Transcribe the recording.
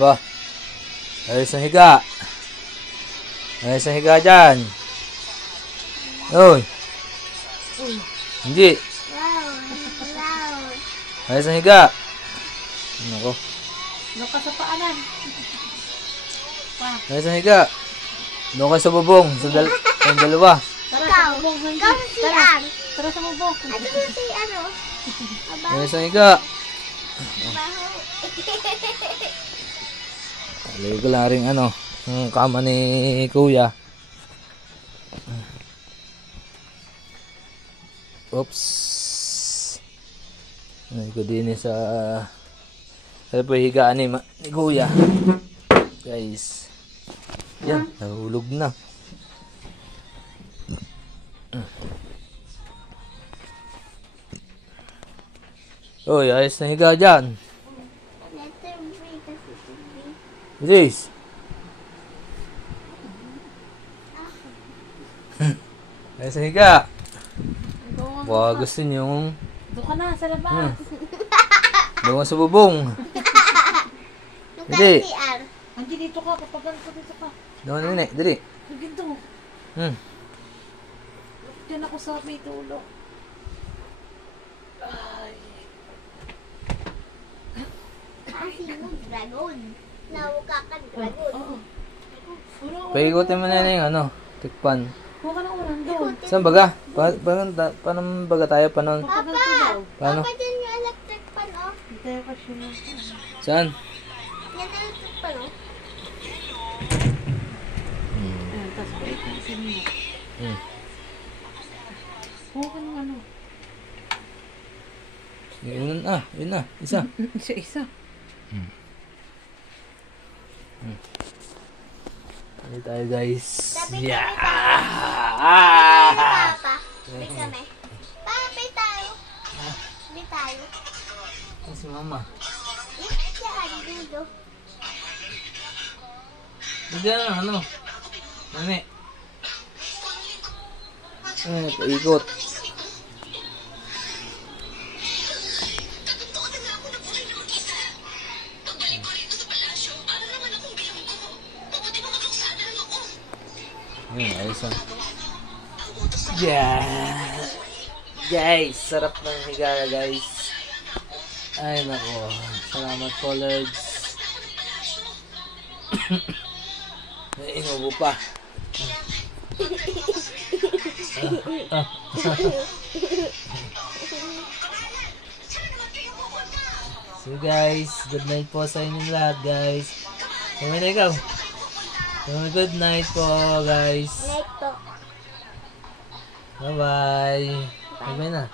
Ba? Ayos ang higa. Ayos ang higa dyan. Uy. Hindi. Ayos ang higa. Nako. Naka sa paanan. Ayos ang higa. Doon kayo sa bubong. Sa dalawa. Tara sa bubong. Tara. Tara sa bubong. Ito si ano? Ayos ang higa. Alay ko lang rin ano. Yung kama ni kuya. Oops. Alay ko din sa... Kaya po higaan ni kuya. Guys. Yan. Nahulog na. Uy, ayos na higa dyan. Bilis. Ayos na higa. Wah, gusto nyo. Doon ka na sa labas. Doon ka sa bubong. Hindi. Andiyan dito ka. Kapag ganito dito ka. Doon na nene. Dali. Ginto. Diyan ako sa may tulog. Dragon. Nawukakan dragon. Oo. Paikutin mo na yung ano. Tikpan. Huwag ka na unang doon. Saan baga? Paano baga tayo? Paano? Paano? Papa, dyan yung electric pan, oh. Hindi tayo kasi yun. Saan? Yan ang electric pan, oh. Ayan, tapos bait na isa niya. Huwag ka ng ano. Yun na. Yun na. Isa. Isa-isa. Ano tayo guys? Tabi kami Yeah! Papa. Tabi kami. Tabi tayo. Tabi tayo. Ano si mama? Yan, dudo. Hindi na ano? Nani? Paikot. Ayos ah. Yeah! Guys, sarap ng higa guys. Ay nako. Salamat po Lord. Inubo pa. So guys, good night po sa inyong lahat guys. Kumay na ikaw. Good night po guys. Night po. Bye bye. Bye bye na.